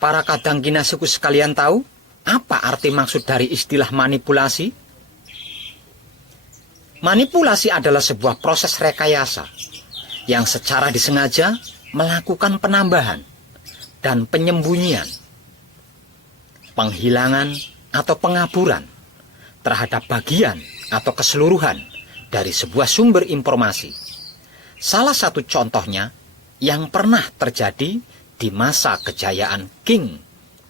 Para kadang kinasiku sekalian tahu apa arti maksud dari istilah manipulasi? Manipulasi adalah sebuah proses rekayasa yang secara disengaja melakukan penambahan dan penyembunyian, penghilangan atau pengaburan terhadap bagian atau keseluruhan dari sebuah sumber informasi. Salah satu contohnya yang pernah terjadi di masa kejayaan King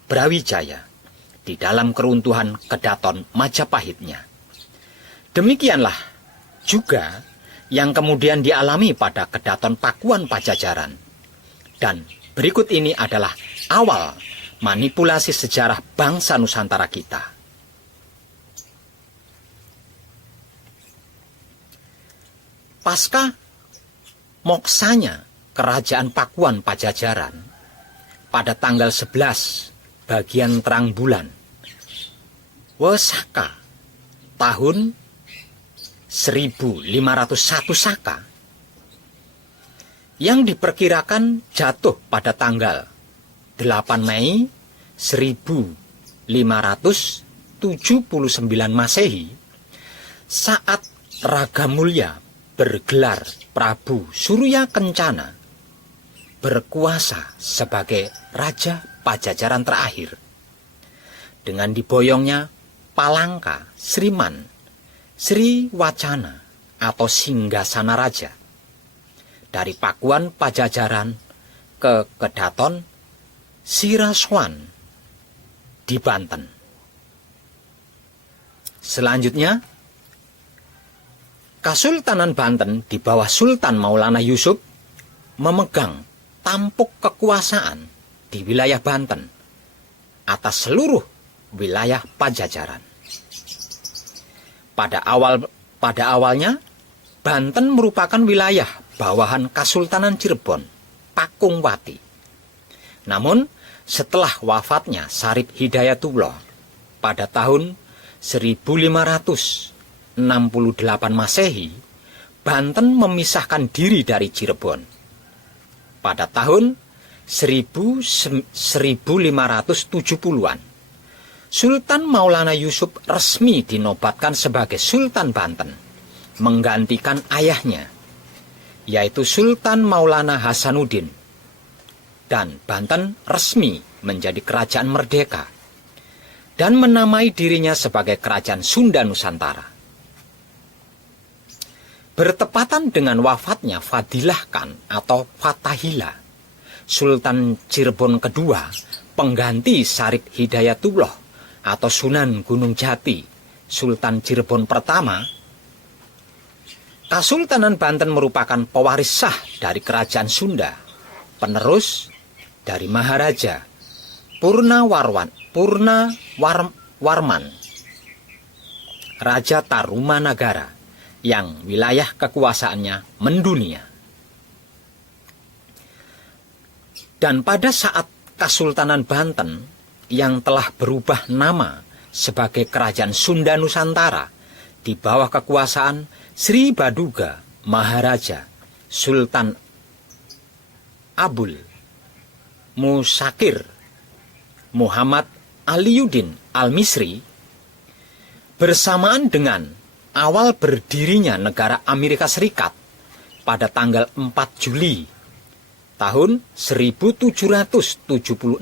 Brawijaya di dalam keruntuhan Kedaton Majapahitnya. Demikianlah juga yang kemudian dialami pada Kedaton Pakuan Pajajaran. Dan berikut ini adalah awal manipulasi sejarah bangsa Nusantara kita. Pasca moksanya Kerajaan Pakuan Pajajaran pada tanggal 11 bagian terang bulan Wesaka tahun 1501 Saka yang diperkirakan jatuh pada tanggal 8 Mei 1579 Masehi, saat Raga Mulya bergelar Prabu Surya Kencana berkuasa sebagai Raja Pajajaran terakhir, dengan diboyongnya Palangka Sriman Sri Wacana atau Singgasana Raja dari Pakuan Pajajaran ke Kedaton Siraswan di Banten. Selanjutnya, Kasultanan Banten di bawah Sultan Maulana Yusuf memegang tampuk kekuasaan di wilayah Banten atas seluruh wilayah Pajajaran. Pada awalnya, Banten merupakan wilayah bawahan Kasultanan Cirebon, Pakungwati. Namun, setelah wafatnya Syarif Hidayatullah pada tahun 1568 Masehi, Banten memisahkan diri dari Cirebon. Pada tahun 1570-an, Sultan Maulana Yusuf resmi dinobatkan sebagai Sultan Banten, menggantikan ayahnya, yaitu Sultan Maulana Hasanuddin, dan Banten resmi menjadi kerajaan merdeka dan menamai dirinya sebagai Kerajaan Sunda Nusantara. Bertepatan dengan wafatnya Fadilah Khan atau Fatahillah, Sultan Cirebon kedua, pengganti Syarif Hidayatullah atau Sunan Gunung Jati, Sultan Cirebon pertama, Kasultanan Banten merupakan pewaris sah dari Kerajaan Sunda, penerus dari Maharaja Warman, Raja Tarumanagara, yang wilayah kekuasaannya mendunia. Dan pada saat Kasultanan Banten yang telah berubah nama sebagai Kerajaan Sunda Nusantara di bawah kekuasaan Sri Baduga Maharaja Sultan Abul Musakir Muhammad Aliuddin Al-Misri, bersamaan dengan awal berdirinya negara Amerika Serikat pada tanggal 4 Juli tahun 1776,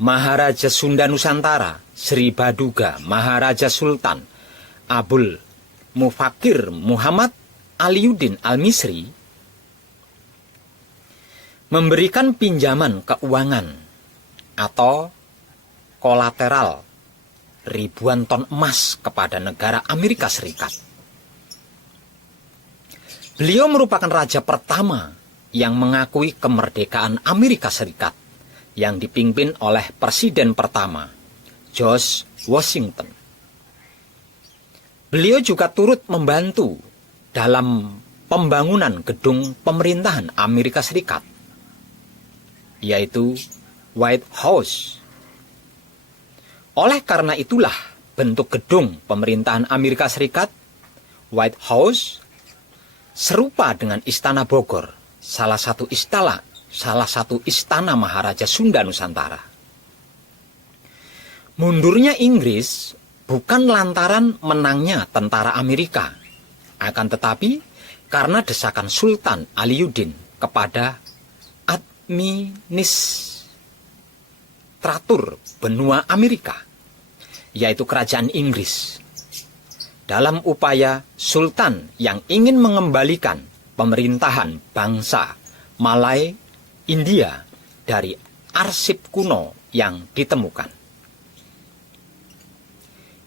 Maharaja Sunda Nusantara Sri Baduga Maharaja Sultan Abul Mufakir Muhammad Aliuddin Al-Misri memberikan pinjaman keuangan atau kolateral ribuan ton emas kepada negara Amerika Serikat. Beliau merupakan raja pertama yang mengakui kemerdekaan Amerika Serikat yang dipimpin oleh Presiden pertama, George Washington. Beliau juga turut membantu dalam pembangunan gedung pemerintahan Amerika Serikat, yaitu White House. Oleh karena itulah bentuk gedung pemerintahan Amerika Serikat, White House, serupa dengan Istana Bogor, salah satu istana Maharaja Sunda Nusantara. Mundurnya Inggris bukan lantaran menangnya tentara Amerika, akan tetapi karena desakan Sultan Aliuddin kepada administratur benua Amerika, yaitu kerajaan Inggris, dalam upaya Sultan yang ingin mengembalikan pemerintahan bangsa Malay India dari arsip kuno yang ditemukan.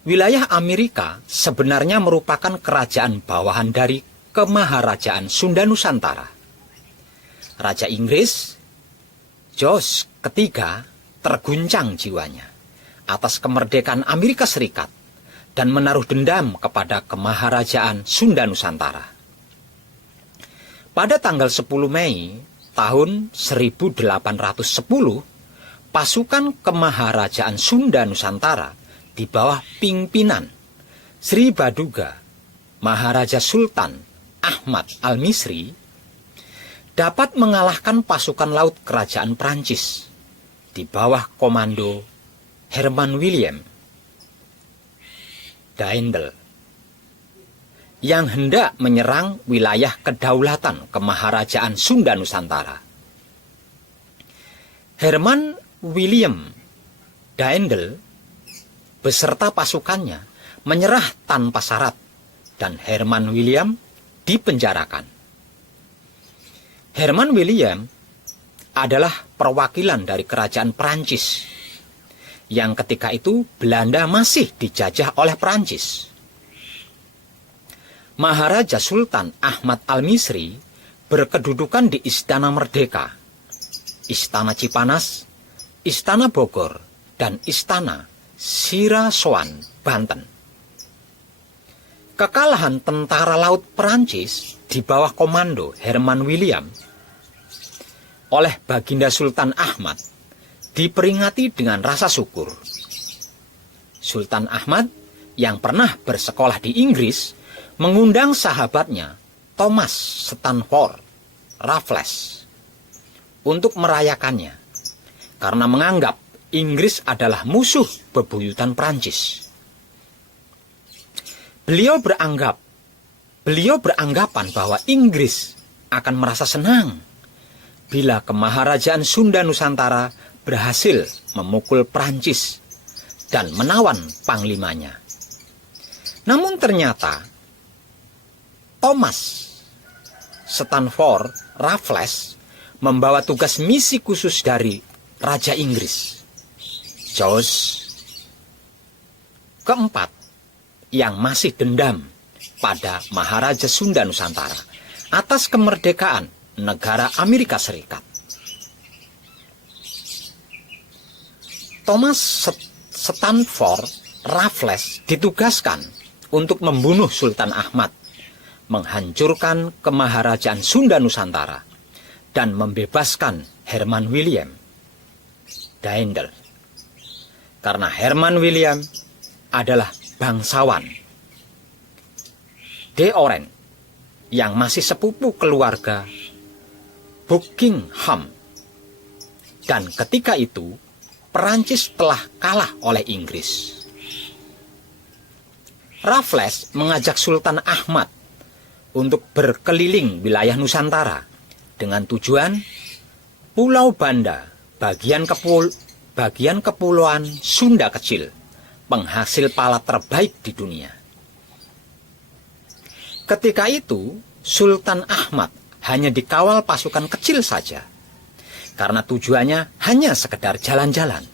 Wilayah Amerika sebenarnya merupakan kerajaan bawahan dari Kemaharajaan Sunda Nusantara. Raja Inggris, George III, terguncang jiwanya atas kemerdekaan Amerika Serikat dan menaruh dendam kepada Kemaharajaan Sunda Nusantara. Pada tanggal 10 Mei tahun 1810, pasukan Kemaharajaan Sunda Nusantara di bawah pimpinan Sri Baduga Maharaja Sultan Ahmad Al-Misri dapat mengalahkan pasukan laut kerajaan Prancis di bawah komando Herman William Daendel yang hendak menyerang wilayah kedaulatan Kemaharajaan Sunda Nusantara. Herman William Daendel beserta pasukannya menyerah tanpa syarat dan Herman William dipenjarakan. Herman William adalah perwakilan dari kerajaan Prancis yang ketika itu Belanda masih dijajah oleh Prancis. Maharaja Sultan Ahmad Al-Misri berkedudukan di Istana Merdeka, Istana Cipanas, Istana Bogor, dan Istana Sirasoan, Banten. Kekalahan tentara laut Perancis di bawah komando Herman William oleh Baginda Sultan Ahmad diperingati dengan rasa syukur. Sultan Ahmad yang pernah bersekolah di Inggris mengundang sahabatnya Thomas Stanford Raffles untuk merayakannya karena menganggap Inggris adalah musuh bebuyutan Prancis. Beliau beranggapan bahwa Inggris akan merasa senang bila Kemaharajaan Sunda Nusantara berhasil memukul Prancis dan menawan panglimanya. Namun ternyata Thomas Stanford Raffles membawa tugas misi khusus dari Raja Inggris George keempat yang masih dendam pada Maharaja Sunda Nusantara atas kemerdekaan negara Amerika Serikat. Thomas Stanford Raffles ditugaskan untuk membunuh Sultan Ahmad, menghancurkan Kemaharajaan Sunda Nusantara, dan membebaskan Herman William Daendel. Karena Herman William adalah bangsawan De Oren yang masih sepupu keluarga Buckingham. Dan ketika itu Perancis telah kalah oleh Inggris. Raffles mengajak Sultan Ahmad untuk berkeliling wilayah Nusantara dengan tujuan Pulau Banda, bagian kepulauan Sunda kecil, penghasil pala terbaik di dunia. Ketika itu, Sultan Ahmad hanya dikawal pasukan kecil saja, karena tujuannya hanya sekedar jalan-jalan.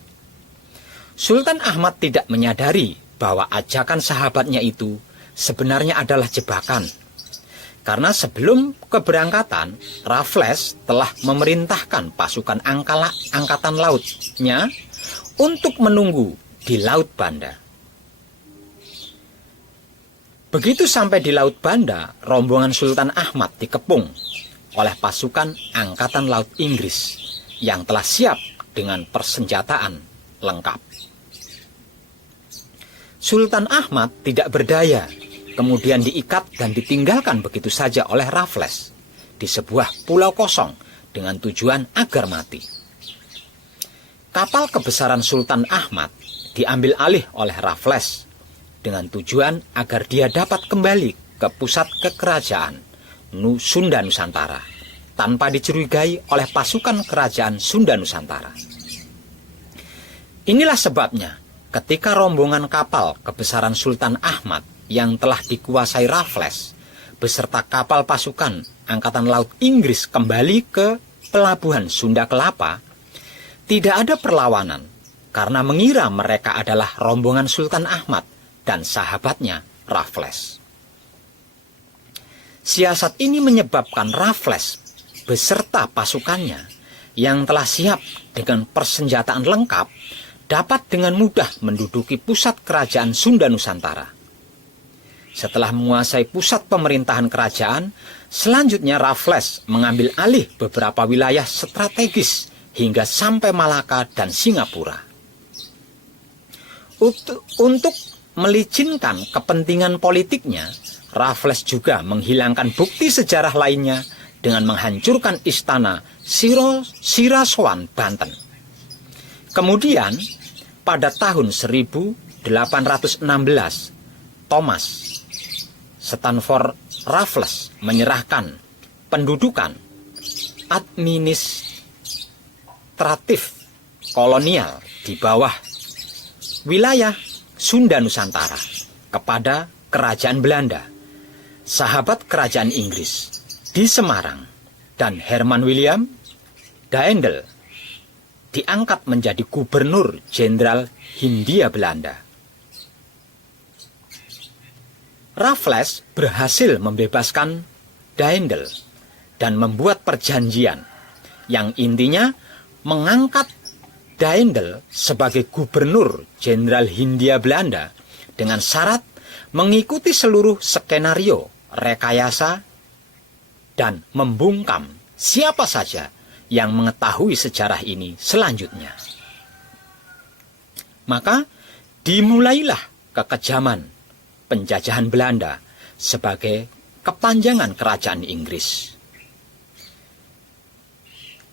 Sultan Ahmad tidak menyadari bahwa ajakan sahabatnya itu sebenarnya adalah jebakan. Karena sebelum keberangkatan, Raffles telah memerintahkan pasukan angkatan lautnya untuk menunggu di Laut Banda. Begitu sampai di Laut Banda, rombongan Sultan Ahmad dikepung oleh pasukan angkatan laut Inggris yang telah siap dengan persenjataan lengkap. Sultan Ahmad tidak berdaya, kemudian diikat dan ditinggalkan begitu saja oleh Raffles di sebuah pulau kosong dengan tujuan agar mati. kapal kebesaran Sultan Ahmad diambil alih oleh Raffles dengan tujuan agar dia dapat kembali ke pusat kekerajaan Sunda Nusantara tanpa dicurigai oleh pasukan kerajaan Sunda Nusantara. Inilah sebabnya ketika rombongan kapal kebesaran Sultan Ahmad yang telah dikuasai Raffles beserta kapal pasukan Angkatan Laut Inggris kembali ke pelabuhan Sunda Kelapa, tidak ada perlawanan karena mengira mereka adalah rombongan Sultan Ahmad dan sahabatnya Raffles. Siasat ini menyebabkan Raffles beserta pasukannya yang telah siap dengan persenjataan lengkap dapat dengan mudah menduduki pusat kerajaan Sunda Nusantara. Setelah menguasai pusat pemerintahan kerajaan, selanjutnya Raffles mengambil alih beberapa wilayah strategis hingga sampai Malaka dan Singapura. Untuk melicinkan kepentingan politiknya, Raffles juga menghilangkan bukti sejarah lainnya dengan menghancurkan istana Sirasoan, Banten. Kemudian, pada tahun 1816, Thomas Stanford Raffles menyerahkan pendudukan administratif kolonial di bawah wilayah Sunda Nusantara kepada kerajaan Belanda, sahabat kerajaan Inggris di Semarang, dan Herman William Daendel diangkat menjadi gubernur jenderal Hindia Belanda. Raffles berhasil membebaskan Daendel dan membuat perjanjian yang intinya mengangkat Daendel sebagai gubernur jenderal Hindia Belanda dengan syarat mengikuti seluruh skenario rekayasa dan membungkam siapa saja yang mengetahui sejarah ini selanjutnya. Maka dimulailah kekejaman penjajahan Belanda sebagai kepanjangan kerajaan Inggris.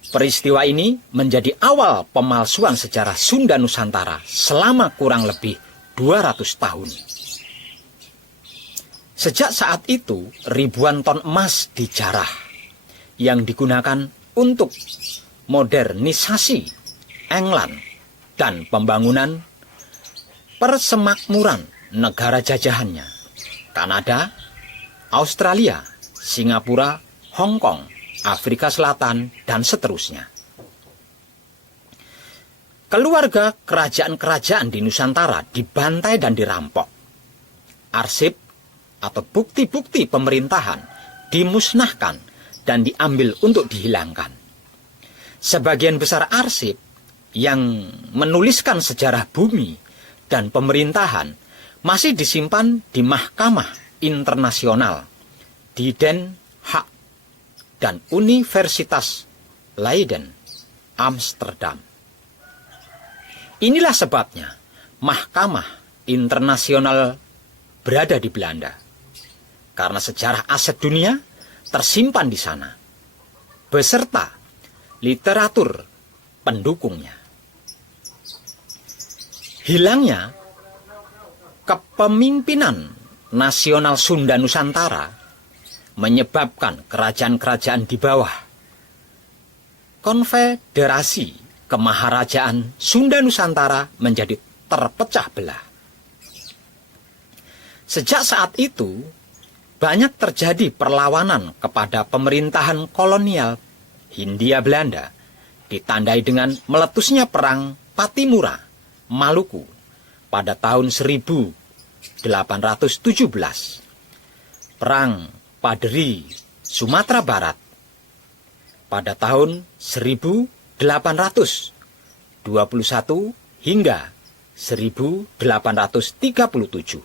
Peristiwa ini menjadi awal pemalsuan sejarah Sunda Nusantara selama kurang lebih 200 tahun. Sejak saat itu, ribuan ton emas dijarah yang digunakan untuk modernisasi England dan pembangunan persemakmuran negara jajahannya, Kanada, Australia, Singapura, Hong Kong, Afrika Selatan, dan seterusnya. Keluarga kerajaan-kerajaan di Nusantara dibantai dan dirampok. Arsip atau bukti-bukti pemerintahan dimusnahkan dan diambil untuk dihilangkan. Sebagian besar arsip yang menuliskan sejarah bumi dan pemerintahan masih disimpan di Mahkamah Internasional di Den Haag dan Universitas Leiden, Amsterdam. Inilah sebabnya Mahkamah Internasional berada di Belanda, karena sejarah aset dunia tersimpan di sana, beserta literatur pendukungnya. Hilangnya kepemimpinan nasional Sunda Nusantara menyebabkan kerajaan-kerajaan di bawah Konfederasi Kemaharajaan Sunda Nusantara menjadi terpecah belah. Sejak saat itu, banyak terjadi perlawanan kepada pemerintahan kolonial Hindia Belanda, ditandai dengan meletusnya Perang Patimura, Maluku, pada tahun 1817, Perang Paderi, Sumatera Barat, pada tahun 1821 hingga 1837.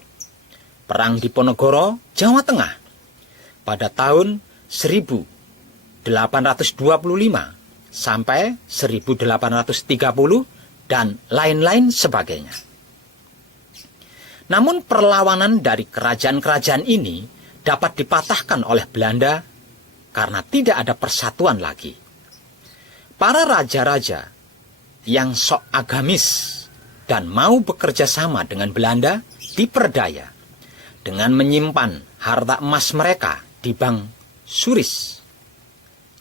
Perang Diponegoro, Jawa Tengah, pada tahun 1825 sampai 1830 dan lain-lain sebagainya. Namun perlawanan dari kerajaan-kerajaan ini dapat dipatahkan oleh Belanda karena tidak ada persatuan lagi. Para raja-raja yang sok agamis dan mau bekerja sama dengan Belanda diperdaya dengan menyimpan harta emas mereka di Bank Zurich,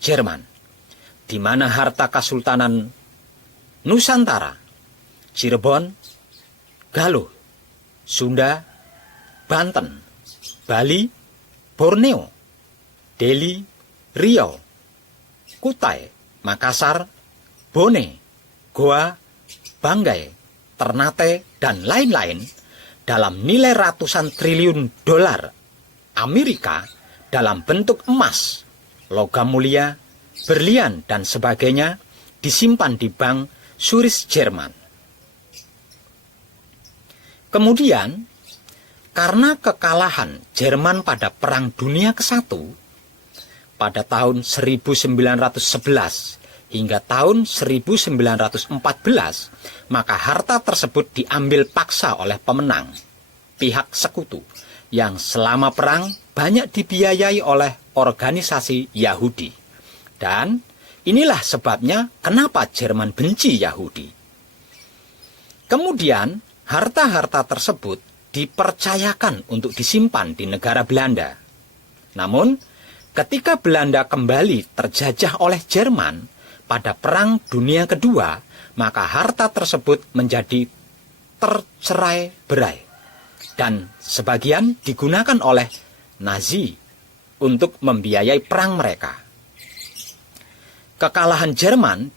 Jerman, di mana harta Kesultanan Nusantara, Cirebon, Galuh, Sunda, Banten, Bali, Borneo, Delhi, Riau, Kutai, Makassar, Bone, Goa, Banggai, Ternate, dan lain-lain dalam nilai ratusan triliun dolar Amerika dalam bentuk emas, logam mulia, berlian, dan sebagainya disimpan di Bank Zurich, Jerman. Kemudian, karena kekalahan Jerman pada Perang Dunia ke-1 pada tahun 1911 hingga tahun 1914, maka harta tersebut diambil paksa oleh pemenang, pihak sekutu, yang selama perang banyak dibiayai oleh organisasi Yahudi. Dan inilah sebabnya kenapa Jerman benci Yahudi. Kemudian, harta-harta tersebut dipercayakan untuk disimpan di negara Belanda. Namun, ketika Belanda kembali terjajah oleh Jerman pada Perang Dunia Kedua, maka harta tersebut menjadi tercerai-berai dan sebagian digunakan oleh Nazi untuk membiayai perang mereka. Kekalahan Jerman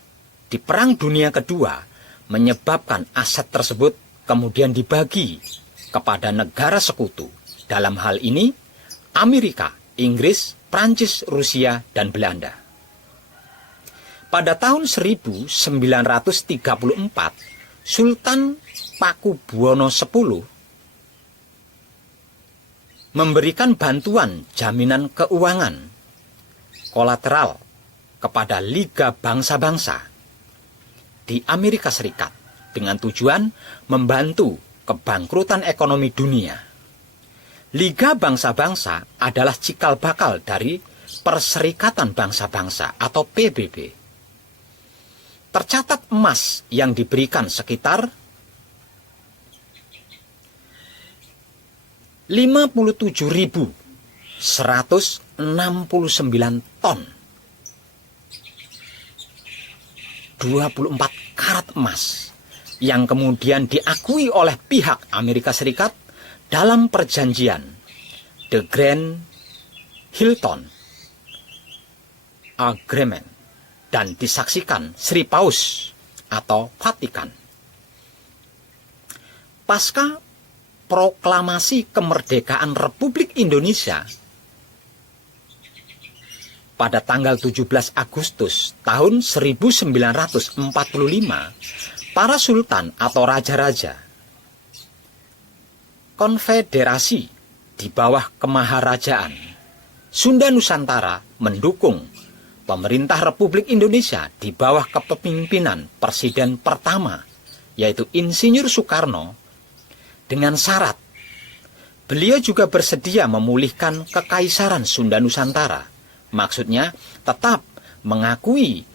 di Perang Dunia Kedua menyebabkan aset tersebut kemudian dibagi kepada negara sekutu. Dalam hal ini, Amerika, Inggris, Prancis, Rusia, dan Belanda. Pada tahun 1934, Sultan Pakubuwono X memberikan bantuan jaminan keuangan kolateral kepada Liga Bangsa-Bangsa di Amerika Serikat dengan tujuan membantu kebangkrutan ekonomi dunia. Liga Bangsa-Bangsa adalah cikal bakal dari Perserikatan Bangsa-Bangsa atau PBB. Tercatat emas yang diberikan sekitar 57.169 ton. 24 karat emas yang kemudian diakui oleh pihak Amerika Serikat dalam perjanjian The Grand Hilton Agreement dan disaksikan Sri Paus atau Vatikan. Pasca proklamasi kemerdekaan Republik Indonesia pada tanggal 17 Agustus tahun 1945, para sultan atau raja-raja konfederasi di bawah kemaharajaan Sunda Nusantara mendukung pemerintah Republik Indonesia di bawah kepemimpinan Presiden pertama, yaitu Insinyur Soekarno, dengan syarat beliau juga bersedia memulihkan Kekaisaran Sunda Nusantara. Maksudnya tetap mengakui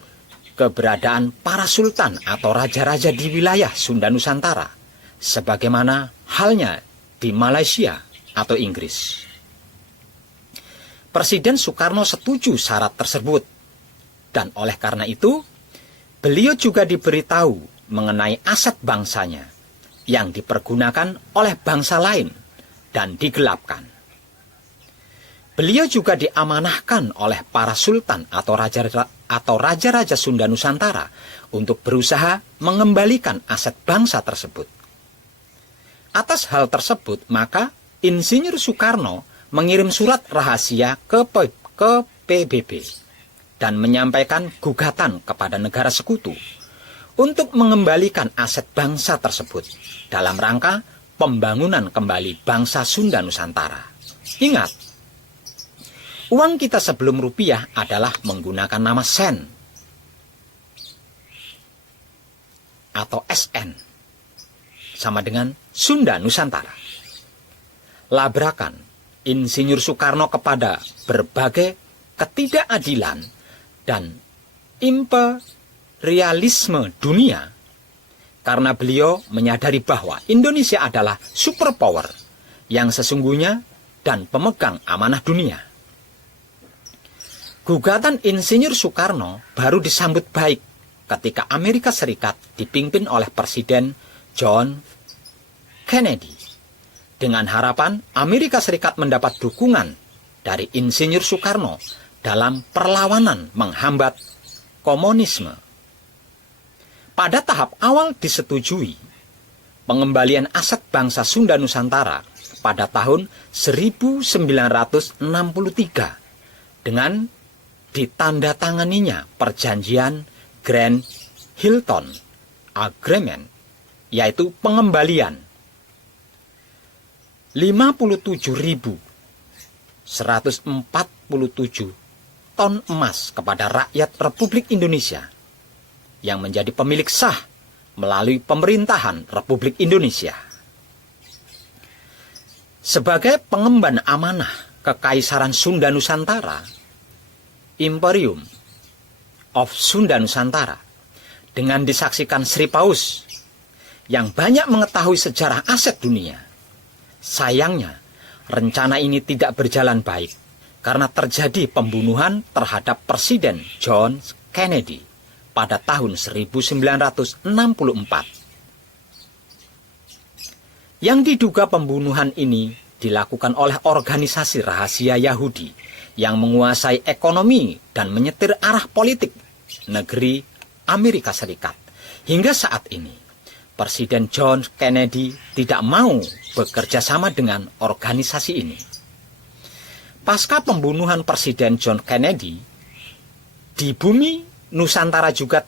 keberadaan para sultan atau raja-raja di wilayah Sunda Nusantara, sebagaimana halnya di Malaysia atau Inggris. Presiden Soekarno setuju syarat tersebut. Dan oleh karena itu, beliau juga diberitahu mengenai aset bangsanya yang dipergunakan oleh bangsa lain dan digelapkan. Beliau juga diamanahkan oleh para sultan atau raja-raja Sunda Nusantara untuk berusaha mengembalikan aset bangsa tersebut. Atas hal tersebut, maka Insinyur Soekarno mengirim surat rahasia ke PBB dan menyampaikan gugatan kepada negara sekutu untuk mengembalikan aset bangsa tersebut dalam rangka pembangunan kembali bangsa Sunda Nusantara. Ingat, uang kita sebelum rupiah adalah menggunakan nama sen atau SN, sama dengan Sunda Nusantara. Labrakan Insinyur Soekarno kepada berbagai ketidakadilan dan imperialisme dunia karena beliau menyadari bahwa Indonesia adalah superpower yang sesungguhnya dan pemegang amanah dunia. Gugatan Insinyur Soekarno baru disambut baik ketika Amerika Serikat dipimpin oleh Presiden John Kennedy, dengan harapan Amerika Serikat mendapat dukungan dari Insinyur Soekarno dalam perlawanan menghambat komunisme. Pada tahap awal disetujui pengembalian aset bangsa Sunda Nusantara pada tahun 1963 dengan ditandatanganinya perjanjian Grand Hilton Agreement, yaitu pengembalian 57.147 ton emas kepada rakyat Republik Indonesia yang menjadi pemilik sah melalui pemerintahan Republik Indonesia. Sebagai pengemban amanah Kekaisaran Sunda Nusantara, Imperium of Sunda Nusantara, dengan disaksikan Sri Paus yang banyak mengetahui sejarah aset dunia. Sayangnya, rencana ini tidak berjalan baik karena terjadi pembunuhan terhadap Presiden John Kennedy pada tahun 1964. Yang diduga pembunuhan ini dilakukan oleh organisasi rahasia Yahudi yang menguasai ekonomi dan menyetir arah politik negeri Amerika Serikat. Hingga saat ini, Presiden John Kennedy tidak mau bekerja sama dengan organisasi ini. Pasca pembunuhan Presiden John Kennedy, di bumi Nusantara juga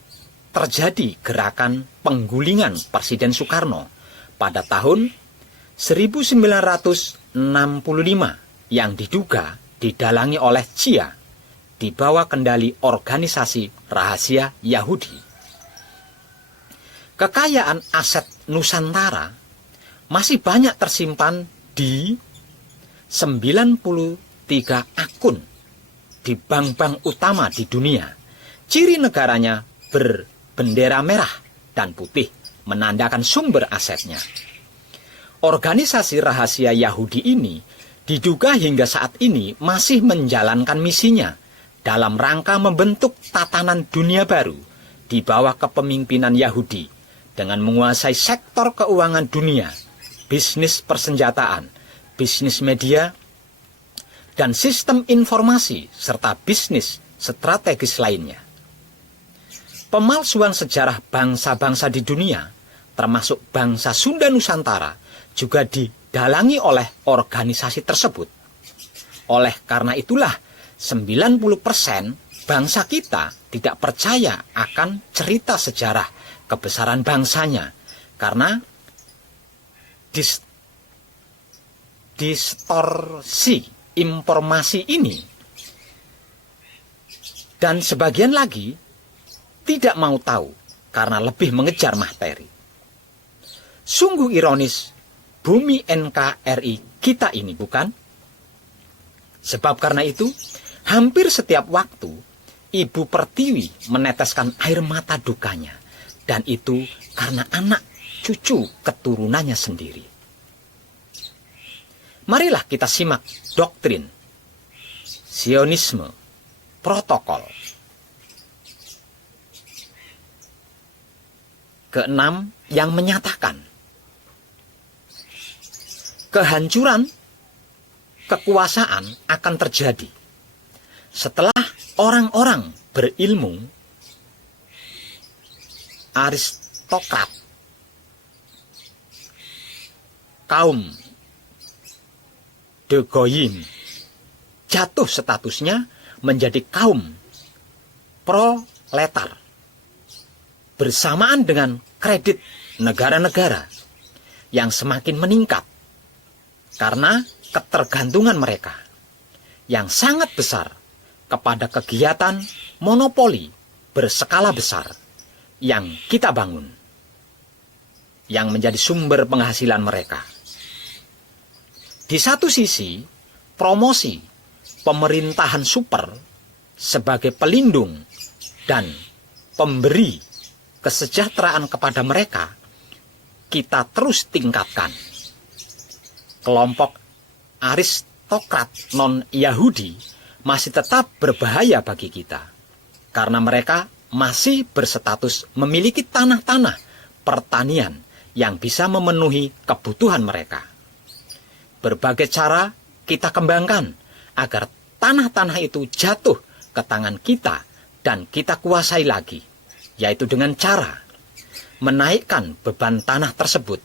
terjadi gerakan penggulingan Presiden Soekarno pada tahun 1965 yang diduga didalangi oleh CIA di bawah kendali organisasi rahasia Yahudi. Kekayaan aset Nusantara masih banyak tersimpan di 93 akun di bank-bank utama di dunia. Ciri negaranya berbendera merah dan putih, menandakan sumber asetnya. Organisasi rahasia Yahudi ini diduga hingga saat ini masih menjalankan misinya dalam rangka membentuk tatanan dunia baru di bawah kepemimpinan Yahudi dengan menguasai sektor keuangan dunia, bisnis persenjataan, bisnis media, dan sistem informasi serta bisnis strategis lainnya. Pemalsuan sejarah bangsa-bangsa di dunia, termasuk bangsa Sunda Nusantara, juga didalangi oleh organisasi tersebut. Oleh karena itulah, 90% bangsa kita tidak percaya akan cerita sejarah kebesaran bangsanya, karena distorsi informasi ini. Dan sebagian lagi tidak mau tahu karena lebih mengejar materi. Sungguh ironis bumi NKRI kita ini, bukan? Sebab karena itu, hampir setiap waktu Ibu Pertiwi meneteskan air mata dukanya, dan itu karena anak cucu keturunannya sendiri. Marilah kita simak doktrin Zionisme protokol. Keenam, yang menyatakan kehancuran kekuasaan akan terjadi setelah orang-orang berilmu, aristokrat, kaum de goyim jatuh statusnya menjadi kaum proletar, bersamaan dengan kredit negara-negara yang semakin meningkat karena ketergantungan mereka yang sangat besar kepada kegiatan monopoli berskala besar yang kita bangun, yang menjadi sumber penghasilan mereka. Di satu sisi, promosi pemerintahan super sebagai pelindung dan pemberi kesejahteraan kepada mereka kita terus tingkatkan. Kelompok aristokrat non-Yahudi masih tetap berbahaya bagi kita, karena mereka masih berstatus memiliki tanah-tanah pertanian yang bisa memenuhi kebutuhan mereka. Berbagai cara kita kembangkan agar tanah-tanah itu jatuh ke tangan kita dan kita kuasai lagi, yaitu dengan cara menaikkan beban tanah tersebut,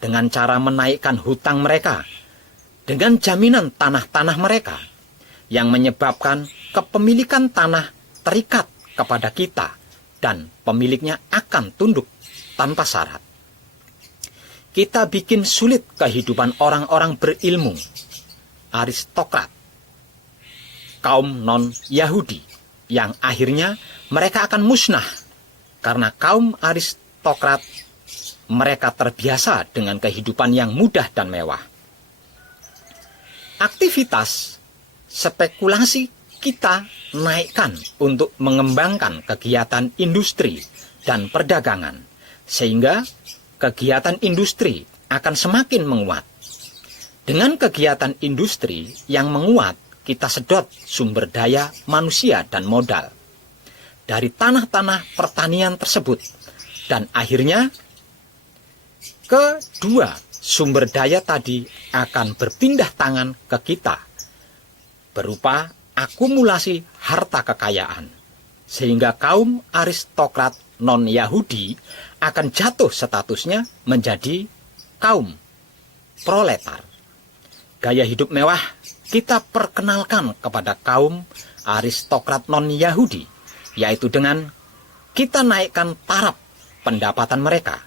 dengan cara menaikkan hutang mereka, dengan jaminan tanah-tanah mereka, yang menyebabkan kepemilikan tanah terikat kepada kita dan pemiliknya akan tunduk tanpa syarat. Kita bikin sulit kehidupan orang-orang berilmu, aristokrat, kaum non-Yahudi, yang akhirnya mereka akan musnah karena kaum aristokrat mereka terbiasa dengan kehidupan yang mudah dan mewah. Aktivitas spekulasi kita naikkan untuk mengembangkan kegiatan industri dan perdagangan, sehingga kegiatan industri akan semakin menguat. Dengan kegiatan industri yang menguat, kita sedot sumber daya manusia dan modal dari tanah-tanah pertanian tersebut, dan akhirnya kedua sumber daya tadi akan berpindah tangan ke kita berupa akumulasi harta kekayaan, sehingga kaum aristokrat non-Yahudi akan jatuh statusnya menjadi kaum proletar. Gaya hidup mewah kita perkenalkan kepada kaum aristokrat non-Yahudi, yaitu dengan kita naikkan taraf pendapatan mereka.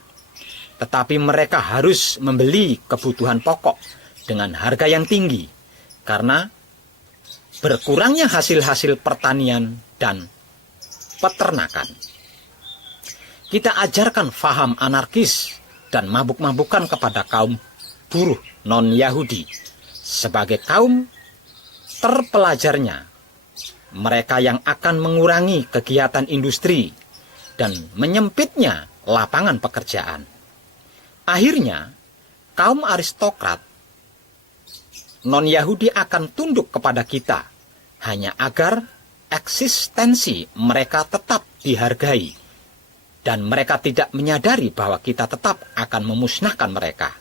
Tetapi mereka harus membeli kebutuhan pokok dengan harga yang tinggi, karena berkurangnya hasil-hasil pertanian dan peternakan. Kita ajarkan faham anarkis dan mabuk-mabukan kepada kaum buruh non-Yahudi sebagai kaum terpelajarnya, mereka yang akan mengurangi kegiatan industri dan menyempitnya lapangan pekerjaan. Akhirnya, kaum aristokrat non-Yahudi akan tunduk kepada kita hanya agar eksistensi mereka tetap dihargai, dan mereka tidak menyadari bahwa kita tetap akan memusnahkan mereka.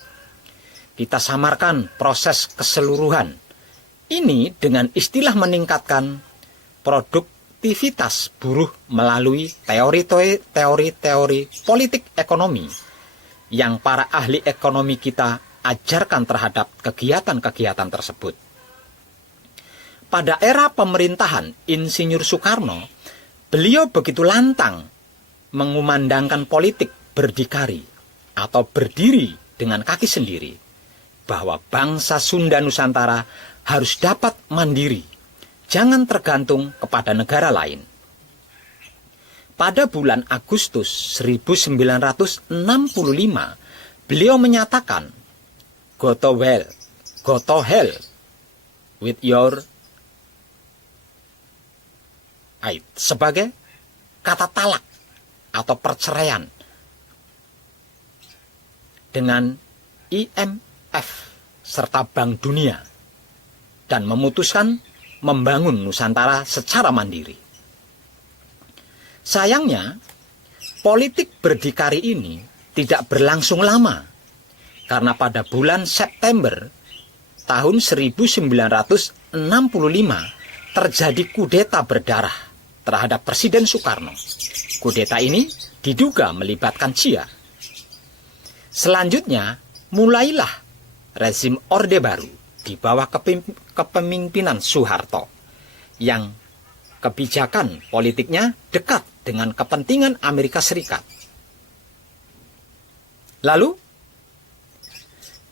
Kita samarkan proses keseluruhan ini dengan istilah meningkatkan produktivitas buruh melalui teori-teori politik ekonomi yang para ahli ekonomi kita ajarkan terhadap kegiatan-kegiatan tersebut. Pada era pemerintahan Insinyur Soekarno, beliau begitu lantang mengumandangkan politik berdikari atau berdiri dengan kaki sendiri, bahwa bangsa Sunda Nusantara harus dapat mandiri, jangan tergantung kepada negara lain. Pada bulan Agustus 1965, beliau menyatakan, "Go to hell with your aid," sebagai kata talak atau perceraian dengan IMF serta Bank Dunia, dan memutuskan membangun Nusantara secara mandiri. Sayangnya, politik berdikari ini tidak berlangsung lama, karena pada bulan September tahun 1965 terjadi kudeta berdarah terhadap Presiden Soekarno. Kudeta ini diduga melibatkan Cia. Selanjutnya, mulailah rezim Orde Baru di bawah kepemimpinan Soeharto, yang kebijakan politiknya dekat dengan kepentingan Amerika Serikat. Lalu,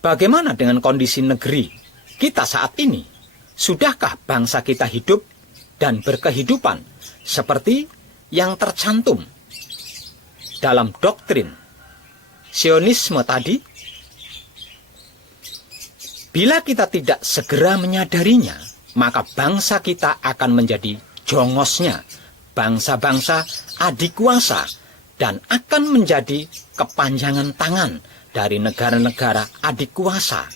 bagaimana dengan kondisi negeri kita saat ini? Sudahkah bangsa kita hidup dan berkehidupan seperti yang tercantum dalam doktrin Sionisme tadi? Bila kita tidak segera menyadarinya, maka bangsa kita akan menjadi jongosnya bangsa-bangsa adikuasa dan akan menjadi kepanjangan tangan dari negara-negara adik kuasa.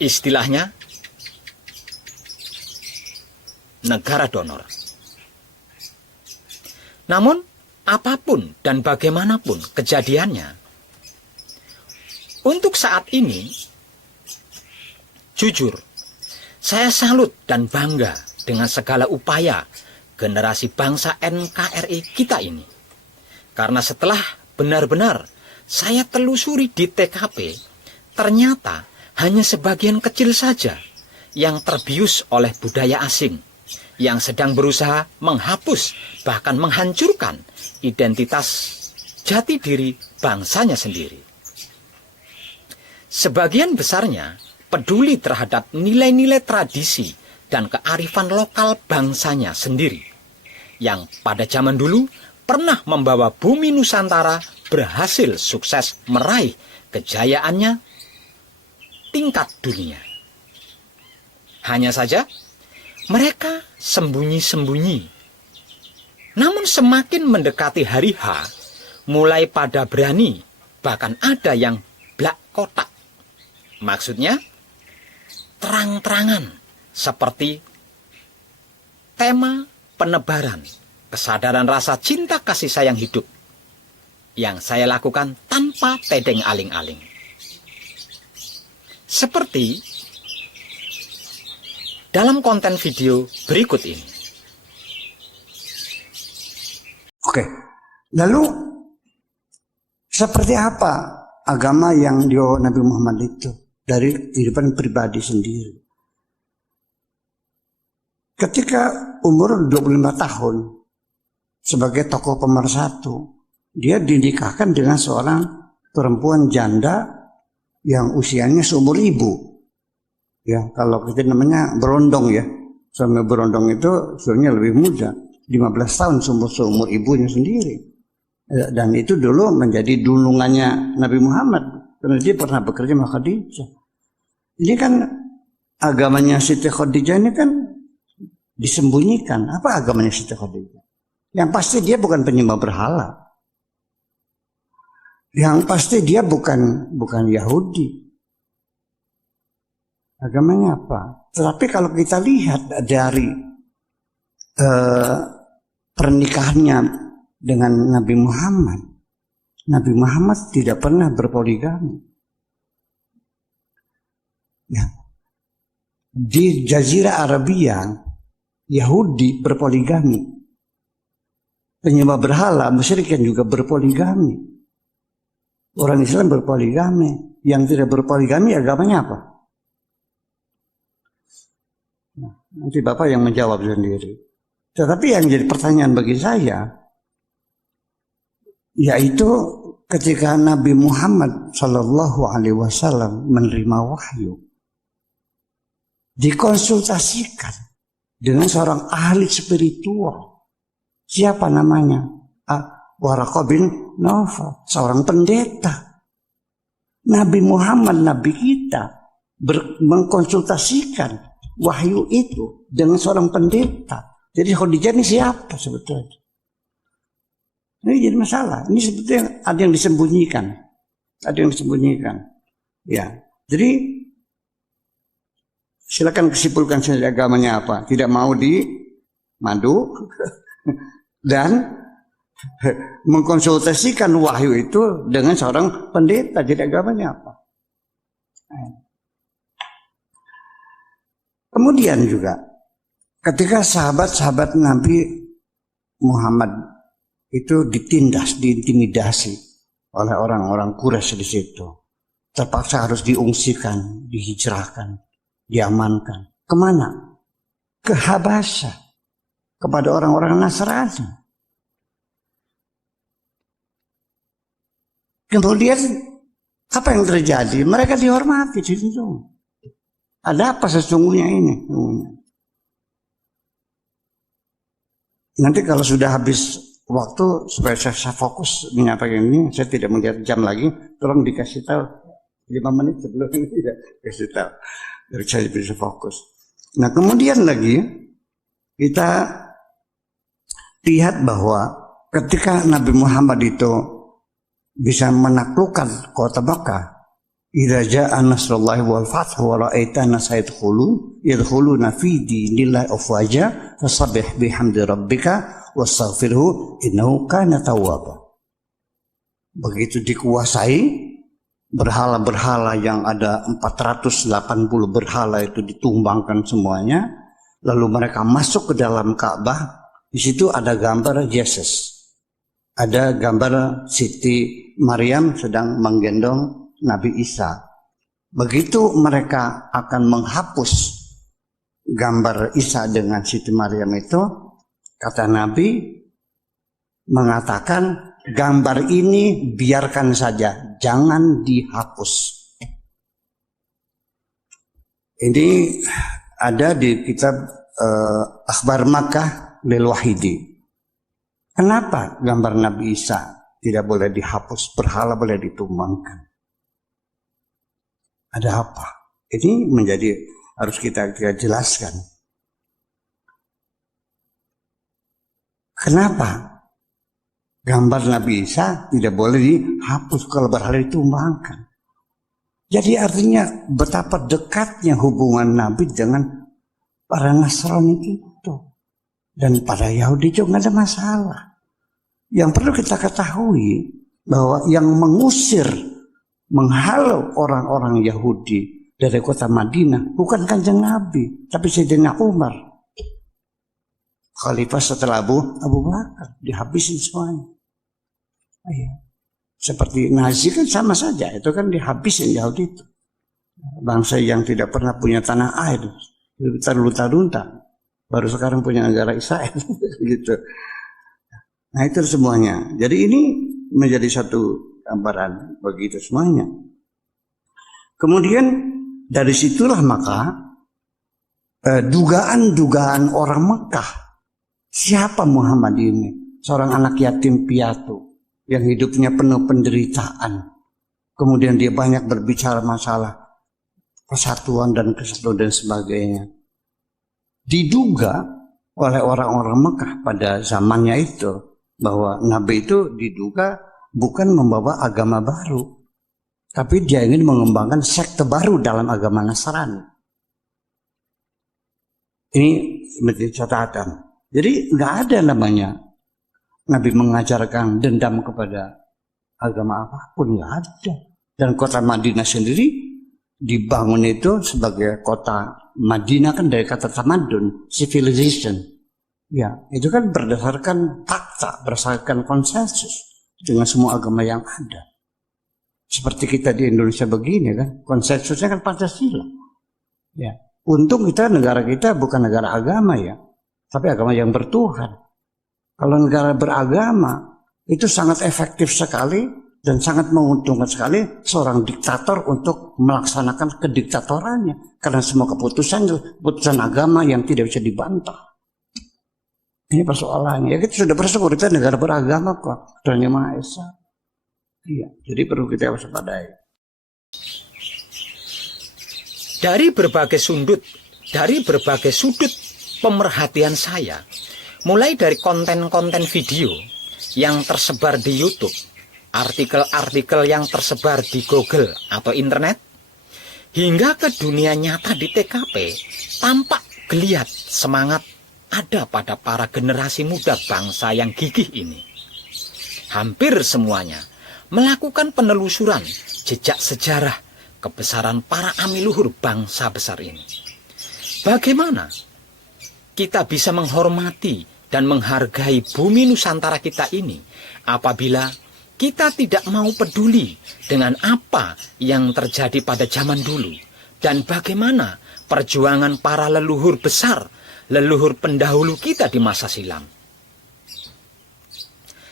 Istilahnya, negara donor. Namun, apapun dan bagaimanapun kejadiannya, untuk saat ini, jujur, saya salut dan bangga dengan segala upaya generasi bangsa NKRI kita ini. Karena setelah benar-benar saya telusuri di TKP, ternyata hanya sebagian kecil saja yang terbius oleh budaya asing, yang sedang berusaha menghapus bahkan menghancurkan identitas jati diri bangsanya sendiri. Sebagian besarnya peduli terhadap nilai-nilai tradisi dan kearifan lokal bangsanya sendiri, yang pada zaman dulu pernah membawa bumi Nusantara berhasil sukses meraih kejayaannya tingkat dunia. Hanya saja, mereka sembunyi-sembunyi. Namun semakin mendekati hari H, mulai pada berani, bahkan ada yang blak kotak. Maksudnya, terang-terangan, seperti tema penebaran kesadaran rasa cinta kasih sayang hidup yang saya lakukan tanpa tedeng aling-aling. Seperti dalam konten video berikut ini. Oke, lalu seperti apa agama yang Nabi Muhammad itu dari kehidupan pribadi sendiri? Ketika umur 25 tahun, sebagai tokoh pemersatu, dia dinikahkan dengan seorang perempuan janda yang usianya seumur ibu. Ya, kalau kita namanya berondong ya. Suami berondong itu suaminya lebih muda, 15 tahun seumur ibunya sendiri. Dan itu dulu menjadi dulungannya Nabi Muhammad, karena dia pernah bekerja sama Khadijah. Ini kan agamanya Siti Khadijah ini kan disembunyikan. Apa agamanya Siti Khadijah? Yang pasti dia bukan penyembah berhala. Yang pasti dia bukan Yahudi. Agamanya apa? Tetapi kalau kita lihat dari pernikahannya dengan Nabi Muhammad tidak pernah berpoligami. Ya. Di Jazirah Arabia, Yahudi berpoligami. Penyembah berhala, musyrik juga berpoligami. Orang Islam berpoligami. Yang tidak berpoligami agamanya apa? Nah, nanti Bapak yang menjawab sendiri. Tetapi yang jadi pertanyaan bagi saya, yaitu ketika Nabi Muhammad Shallallahu Alaihi Wasallam menerima wahyu, dikonsultasikan dengan seorang ahli spiritual. Siapa namanya? Waraqah bin Nawfal, seorang pendeta. Nabi Muhammad, Nabi kita, mengkonsultasikan wahyu itu dengan seorang pendeta. Jadi Khadijah ini siapa sebetulnya? Ini jadi masalah. Ini sebetulnya ada yang disembunyikan. Ada yang disembunyikan. Ya, jadi silakan kesimpulkan saja agamanya apa. Tidak mau dimadu dan mengkonsultasikan wahyu itu dengan seorang pendeta. Jadi agamanya apa? Kemudian juga ketika sahabat-sahabat Nabi Muhammad itu ditindas, diintimidasi oleh orang-orang Quraisy di situ, terpaksa harus diungsikan, dihijrahkan, diamankan. Kemana? Ke Habasyah, kepada orang-orang Nasrani. Kemudian apa yang terjadi? Mereka dihormati di situ. Ada apa sesungguhnya ini? Nanti kalau sudah habis waktu, supaya saya fokus menyampaikan ini, saya tidak melihat jam lagi. Tolong dikasih tahu 5 menit sebelum ini, tidak kasih tahu, biar saya bisa fokus. Nah kemudian lagi kita lihat bahwa ketika Nabi Muhammad itu bisa menaklukkan kota Makkah, idza jaa nasrullahi wal fath wa ra'aita an-nasa yadkhuluna fi dinillahi afwaja fasabbih bihamdi rabbika wastaghfirhu innahu kana tawwaba. Begitu dikuasai, berhala-berhala yang ada 480 berhala itu ditumbangkan semuanya, lalu mereka masuk ke dalam Ka'bah. Di situ ada gambar Yesus, ada gambar Siti Maryam sedang menggendong Nabi Isa. Begitu mereka akan menghapus gambar Isa dengan Siti Maryam itu, kata Nabi mengatakan, gambar ini biarkan saja, jangan dihapus. Ini ada di kitab Akhbar Makkah lil Wahidi. Kenapa gambar Nabi Isa tidak boleh dihapus, berhala boleh ditumbangkan? Ada apa? Ini menjadi harus kita jelaskan. Kenapa gambar Nabi Isa tidak boleh dihapus kalau berhala ditumbangkan? Jadi artinya betapa dekatnya hubungan Nabi dengan para Nasrani itu. Dan pada Yahudi juga nggak ada masalah. Yang perlu kita ketahui bahwa yang mengusir, menghalau orang-orang Yahudi dari kota Madinah bukan Kanjeng Nabi, tapi Sayyidina Umar. Khalifah setelah Abu Bakar, dihabisin semuanya. Seperti Nazi kan sama saja, itu kan dihabisin Yahudi itu. Bangsa yang tidak pernah punya tanah air, terlunta-lunta. Baru sekarang punya negara Israel gitu. Nah itu semuanya. Jadi ini menjadi satu gambaran begitu semuanya. Kemudian dari situlah maka dugaan-dugaan orang Mekah, siapa Muhammad ini? Seorang anak yatim piatu yang hidupnya penuh penderitaan. Kemudian dia banyak berbicara masalah persatuan dan kesatuan dan sebagainya. Diduga oleh orang-orang Mekah pada zamannya itu bahwa Nabi itu diduga bukan membawa agama baru, tapi dia ingin mengembangkan sekte baru dalam agama Nasrani. Ini menjadi catatan. Jadi nggak ada namanya Nabi mengajarkan dendam kepada agama apapun, nggak ada. Dan kota Madinah sendiri dibangun itu sebagai kota Madinah kan dari kata tamadun, civilization. Ya, itu kan berdasarkan fakta, berdasarkan konsensus dengan semua agama yang ada. Seperti kita di Indonesia begini kan, konsensusnya kan Pancasila. Ya, untung negara kita bukan negara agama ya, tapi agama yang bertuhan. Kalau negara beragama itu sangat efektif sekali dan sangat menguntungkan sekali seorang diktator untuk melaksanakan kediktatorannya, karena semua keputusan agama yang tidak bisa dibantah. Ini persoalannya. Ya, kita sudah bersyukur kita negara beragama kok, Tuhan Yang Maha Esa. Iya, jadi perlu kita waspadai. Dari berbagai sudut pemerhatian saya, mulai dari konten-konten video yang tersebar di YouTube, artikel-artikel yang tersebar di Google atau internet, hingga ke dunia nyata di TKP, tampak geliat semangat ada pada para generasi muda bangsa yang gigih ini. Hampir semuanya melakukan penelusuran jejak sejarah kebesaran para amiluhur bangsa besar ini. Bagaimana kita bisa menghormati dan menghargai bumi Nusantara kita ini apabila kita tidak mau peduli dengan apa yang terjadi pada zaman dulu dan bagaimana perjuangan para leluhur besar, leluhur pendahulu kita di masa silam.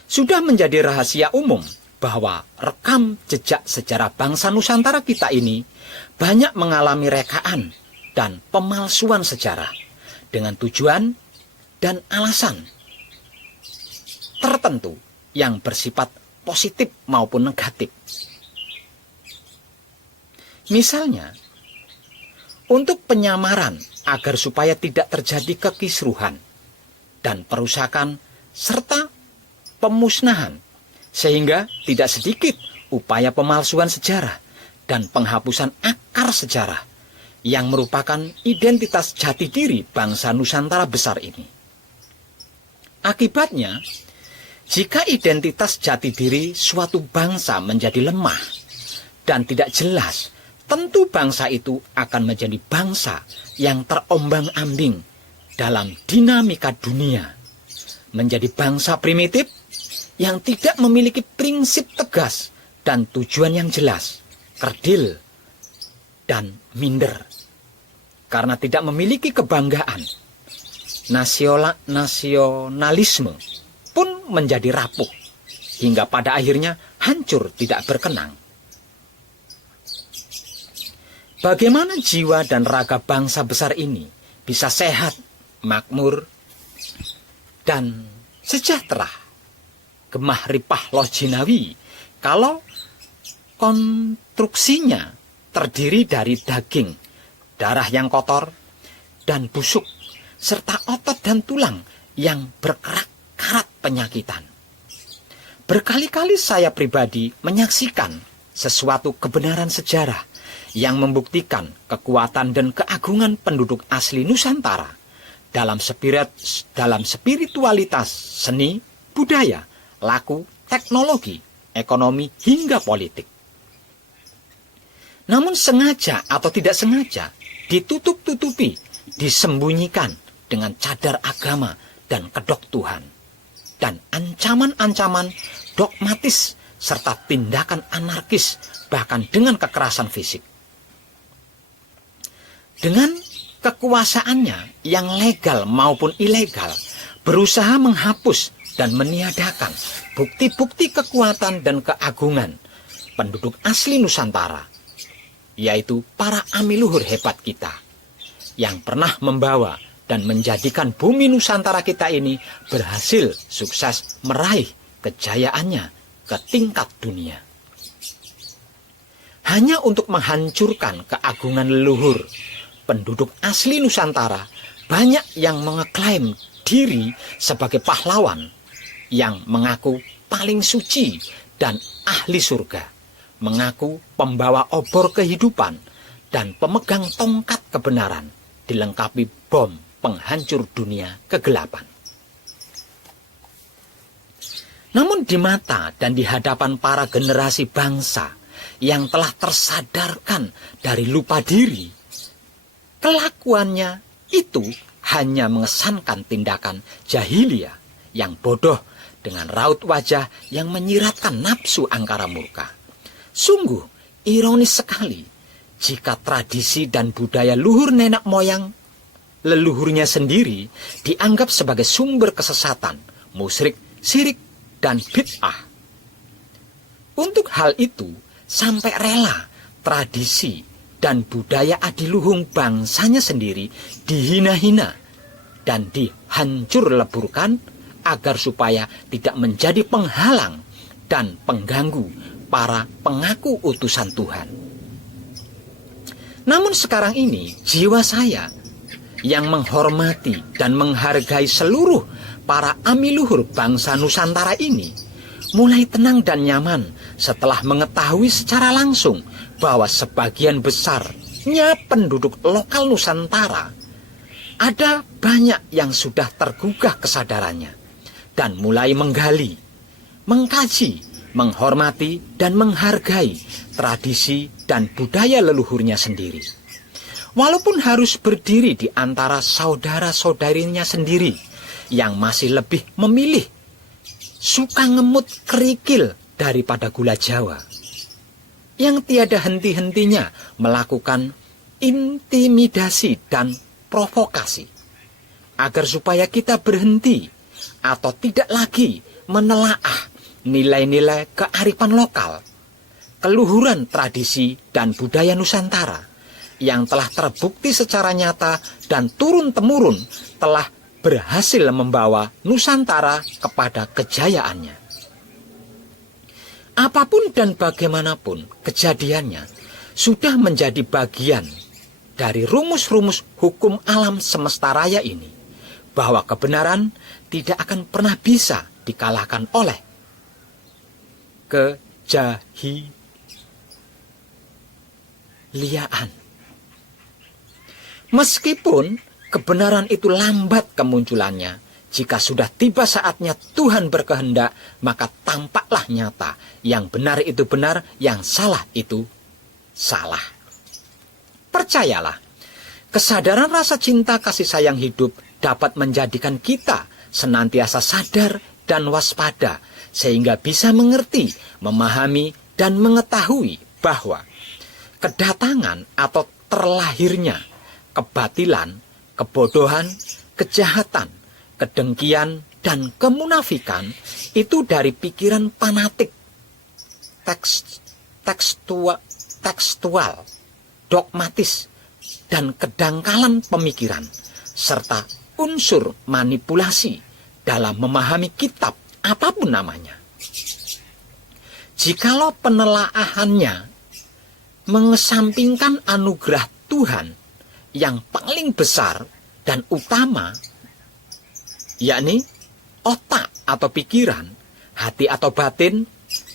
Sudah menjadi rahasia umum bahwa rekam jejak sejarah bangsa Nusantara kita ini banyak mengalami rekaan dan pemalsuan sejarah dengan tujuan dan alasan tertentu yang bersifat positif maupun negatif. Misalnya, untuk penyamaran agar supaya tidak terjadi kekisruhan dan perusakan serta pemusnahan, sehingga tidak sedikit upaya pemalsuan sejarah dan penghapusan akar sejarah yang merupakan identitas jati diri bangsa Nusantara besar ini. Akibatnya, jika identitas jati diri suatu bangsa menjadi lemah dan tidak jelas, tentu bangsa itu akan menjadi bangsa yang terombang-ambing dalam dinamika dunia, menjadi bangsa primitif yang tidak memiliki prinsip tegas dan tujuan yang jelas, kerdil dan minder, karena tidak memiliki kebanggaan. Nasionalisme pun menjadi rapuh, hingga pada akhirnya hancur tidak berkenang. Bagaimana jiwa dan raga bangsa besar ini bisa sehat, makmur, dan sejahtera, gemah ripah loh jinawi, kalau konstruksinya terdiri dari daging, darah yang kotor dan busuk, serta otot dan tulang yang berkerak-karat penyakitan. Berkali-kali saya pribadi menyaksikan sesuatu kebenaran sejarah yang membuktikan kekuatan dan keagungan penduduk asli Nusantara dalam spiritualitas seni, budaya, laku, teknologi, ekonomi, hingga politik. Namun sengaja atau tidak sengaja ditutup-tutupi, disembunyikan dengan cadar agama dan kedok Tuhan, dan ancaman-ancaman dogmatis serta tindakan anarkis, bahkan dengan kekerasan fisik. Dengan kekuasaannya yang legal maupun ilegal, berusaha menghapus dan meniadakan bukti-bukti kekuatan dan keagungan penduduk asli Nusantara, yaitu para amiluhur hebat kita, yang pernah membawa dan menjadikan bumi Nusantara kita ini berhasil sukses meraih kejayaannya ke tingkat dunia. Hanya untuk menghancurkan keagungan leluhur penduduk asli Nusantara, banyak yang mengeklaim diri sebagai pahlawan, yang mengaku paling suci dan ahli surga, mengaku pembawa obor kehidupan dan pemegang tongkat kebenaran, dilengkapi bom penghancur dunia kegelapan. Namun di mata dan di hadapan para generasi bangsa yang telah tersadarkan dari lupa diri, kelakuannya itu hanya mengesankan tindakan jahiliyah yang bodoh dengan raut wajah yang menyiratkan nafsu angkara murka. Sungguh ironis sekali jika tradisi dan budaya luhur nenek moyang leluhurnya sendiri dianggap sebagai sumber kesesatan, musyrik, syirik, dan bid'ah. Untuk hal itu, sampai rela tradisi dan budaya adiluhung bangsanya sendiri dihina-hina dan dihancur leburkan agar supaya tidak menjadi penghalang dan pengganggu para pengaku utusan Tuhan. Namun sekarang ini jiwa saya yang menghormati dan menghargai seluruh para amiluhur bangsa Nusantara ini mulai tenang dan nyaman setelah mengetahui secara langsung bahwa sebagian besarnya penduduk lokal Nusantara ada banyak yang sudah tergugah kesadarannya dan mulai menggali, mengkaji, menghormati dan menghargai tradisi dan budaya leluhurnya sendiri. Walaupun harus berdiri di antara saudara-saudarinya sendiri yang masih lebih memilih suka ngemut kerikil daripada gula Jawa, yang tiada henti-hentinya melakukan intimidasi dan provokasi, agar supaya kita berhenti atau tidak lagi menelaah nilai-nilai kearifan lokal, keluhuran tradisi dan budaya Nusantara, yang telah terbukti secara nyata dan turun-temurun telah berhasil membawa Nusantara kepada kejayaannya. Apapun dan bagaimanapun kejadiannya sudah menjadi bagian dari rumus-rumus hukum alam semesta raya ini, bahwa kebenaran tidak akan pernah bisa dikalahkan oleh kejahiliaan. Meskipun kebenaran itu lambat kemunculannya, jika sudah tiba saatnya Tuhan berkehendak, maka tampaklah nyata yang benar itu benar, yang salah itu salah. Percayalah, kesadaran rasa cinta kasih sayang hidup dapat menjadikan kita senantiasa sadar dan waspada, sehingga bisa mengerti, memahami, dan mengetahui bahwa kedatangan atau terlahirnya kebatilan, kebodohan, kejahatan, kedengkian, dan kemunafikan itu dari pikiran fanatik, tekstual, dogmatis, dan kedangkalan pemikiran, serta unsur manipulasi dalam memahami kitab apapun namanya. Jikalau penelaahannya mengesampingkan anugerah Tuhan yang paling besar dan utama, yakni otak atau pikiran, hati atau batin,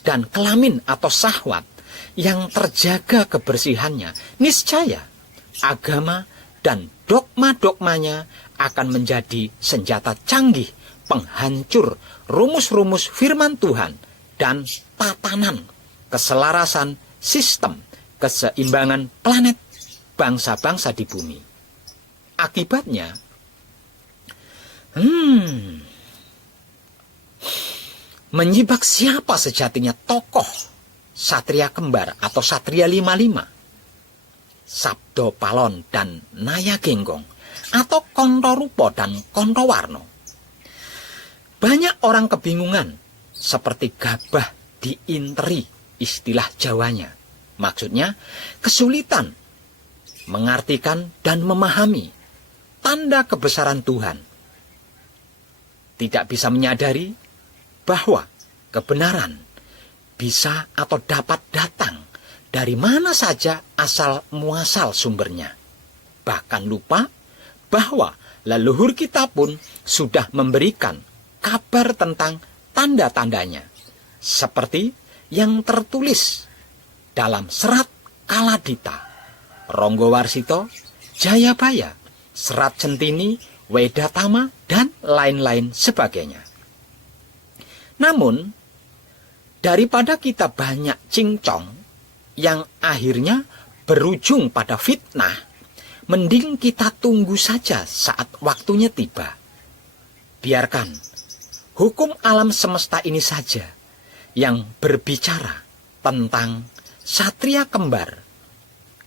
dan kelamin atau syahwat yang terjaga kebersihannya, niscaya agama dan dogma-dogmanya akan menjadi senjata canggih penghancur rumus-rumus firman Tuhan dan tatanan keselarasan sistem keseimbangan planet bangsa-bangsa di bumi. Akibatnya, menyibak siapa sejatinya tokoh Satria Kembar atau Satria 55, Sabdo Palon dan Naya Genggong, atau Kontorupo dan Kontowarno. Banyak orang kebingungan, seperti gabah diinteri istilah Jawanya. Maksudnya, kesulitan mengartikan dan memahami tanda kebesaran Tuhan. Tidak bisa menyadari bahwa kebenaran bisa atau dapat datang dari mana saja asal muasal sumbernya. Bahkan lupa bahwa leluhur kita pun sudah memberikan kabar tentang tanda-tandanya, seperti yang tertulis dalam serat Kaladita, Ronggo Warsito, Jayabaya, Serat Centini, Wedatama, dan lain-lain sebagainya. Namun, daripada kita banyak cincong yang akhirnya berujung pada fitnah, mending kita tunggu saja saat waktunya tiba. Biarkan hukum alam semesta ini saja yang berbicara tentang Satria Kembar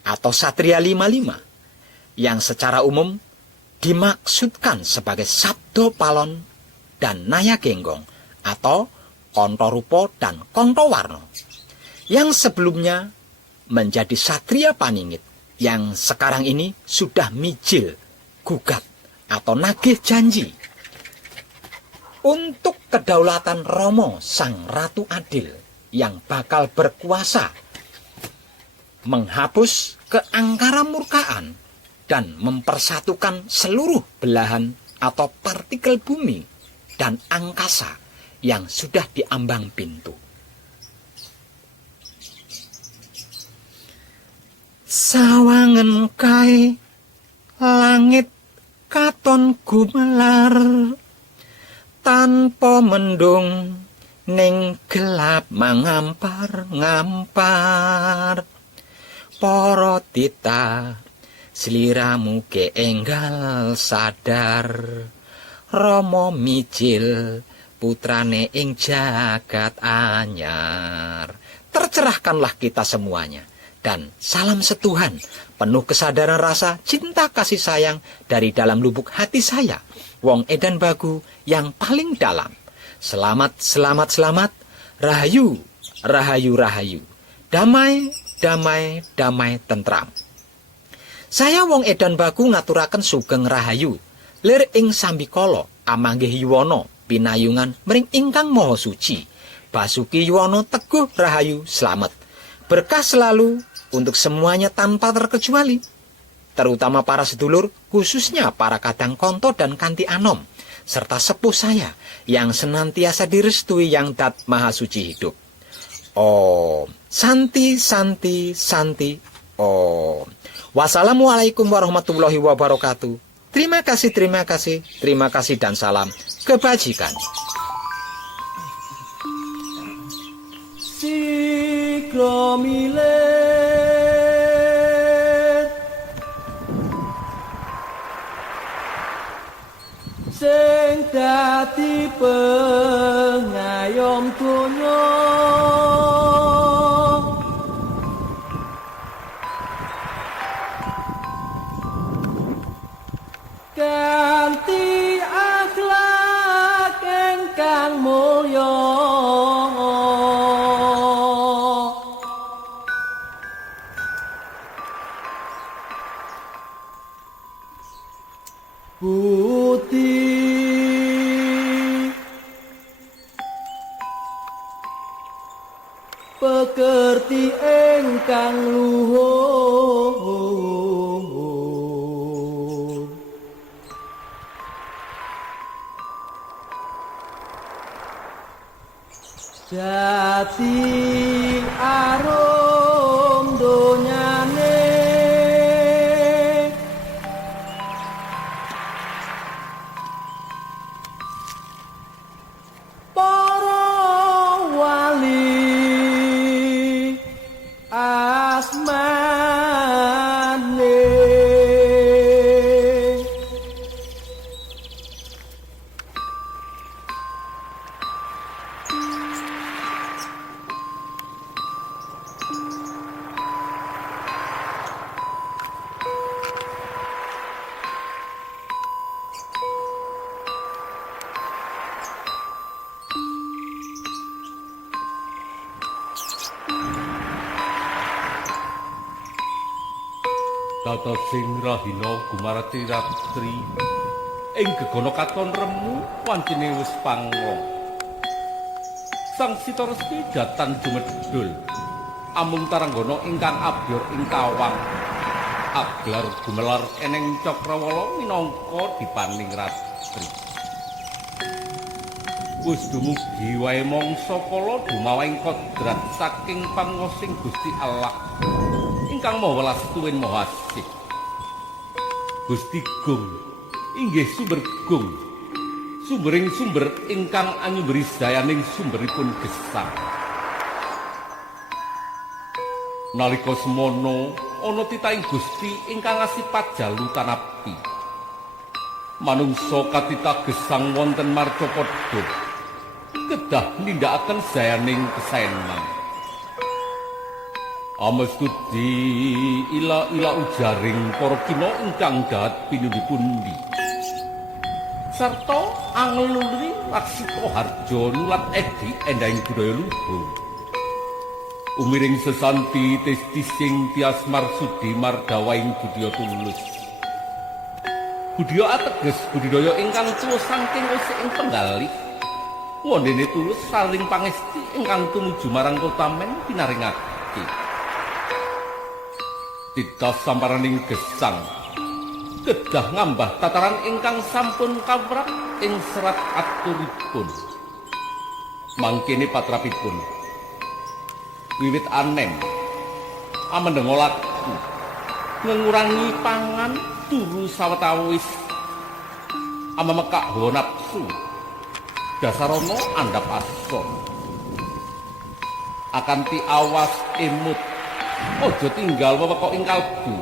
atau Satria 55 yang secara umum dimaksudkan sebagai Sabdo Palon dan Naya Genggong atau Kontorupo dan Kontowarno, yang sebelumnya menjadi Satria Paningit, yang sekarang ini sudah mijil, gugat, atau nagih janji untuk kedaulatan Romo Sang Ratu Adil yang bakal berkuasa menghapus keangkara murkaan dan mempersatukan seluruh belahan atau partikel bumi dan angkasa yang sudah diambang pintu. Sawangen kae langit katon gumelar, tanpa mendung ning gelap mangampar-ngampar. Para tita sliramu keenggal sadar, Rama mijil putrane ing jagat anyar. Tercerahkanlah kita semuanya, dan salam setuhan penuh kesadaran rasa cinta kasih sayang dari dalam lubuk hati saya, Wong Edan Bagu yang paling dalam. Selamat, selamat, selamat. Rahayu, rahayu, rahayu. Damai, damai, damai, tentram. Saya Wong Edan Bagu ngaturaken sugeng rahayu lir ing sambikala amanggih yuwana pinayungan mring ingkang maha suci. Basuki Yuwono teguh rahayu, selamat. Berkah selalu untuk semuanya tanpa terkecuali. terutama para sedulur, khususnya para kadang konto dan kanti anom, serta sepuh saya yang senantiasa direstui yang dat maha suci hidup. Om Santi Santi Santi Om. Wassalamualaikum warahmatullahi wabarakatuh. Terima kasih, terima kasih, terima kasih dan salam kebajikan. Sikro milet sing dadi pengayom donya kanthi akhlak ingkang mulya budi pekerti ingkang luhur jati arum donyane para wali asmane Tata sing rahina gumarati ratri ing gegono katon remu wancine wis pangong. Sang Sita Resti datan jumedhul amung taranggana ingkang abyor ing tawang aglar gumelar eneng Cakrawala minangka dipaning ratri. Wis dumugi wae mangsa kala dumawahing kodrat saking panguwasing Gusti Allah ingkang maha welas tuwin maha asih. Gusti Gung inggih sumber gung, sumbering sumber ingkang anyumberi dayaning sumberipun gesang. Nalika semono ana titahing Gusti ingkang asipat jalu tanapi. Manungsa katitah gesang wonten marcapada kedah nindakaken dayaning kesaenan. Amestudi ila ujaring para kina ingkang dahat pinundi-pundi sarta angluri laksita harja nulat edi endahing budaya luhur. Umiring sesanti testising tias marsudi mardawaing budaya tulus. Budaya ateges budidaya ingkang tuwa saking usih ing penggalih. Wondene tulus saling pangesti ingkang tumuju marang kotamen pinaringake. Titah samparaning gesang kedah ngambah tataran ingkang sampun kawrak ing serat aturipun. Mangkene patrapipun wiwit anem amendeng laku ngurangi pangan turu sawetawis amamekak hawa nafsu dasarana andhap asa akanti awas emut aja tinggal wewekok ing kalbu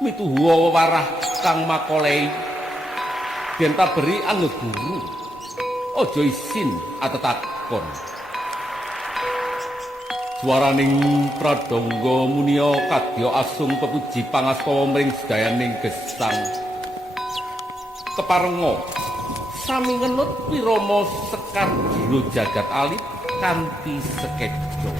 mituhuwa wewarah kang makolei yen taberi anggo guru aja isin atetakon. Swaraning pradangga munia kadya asung pepuji pangastawa mring sedayaning gesang keparenga sami ngenut wirama sekar jero jagat alit kanthi sekeca.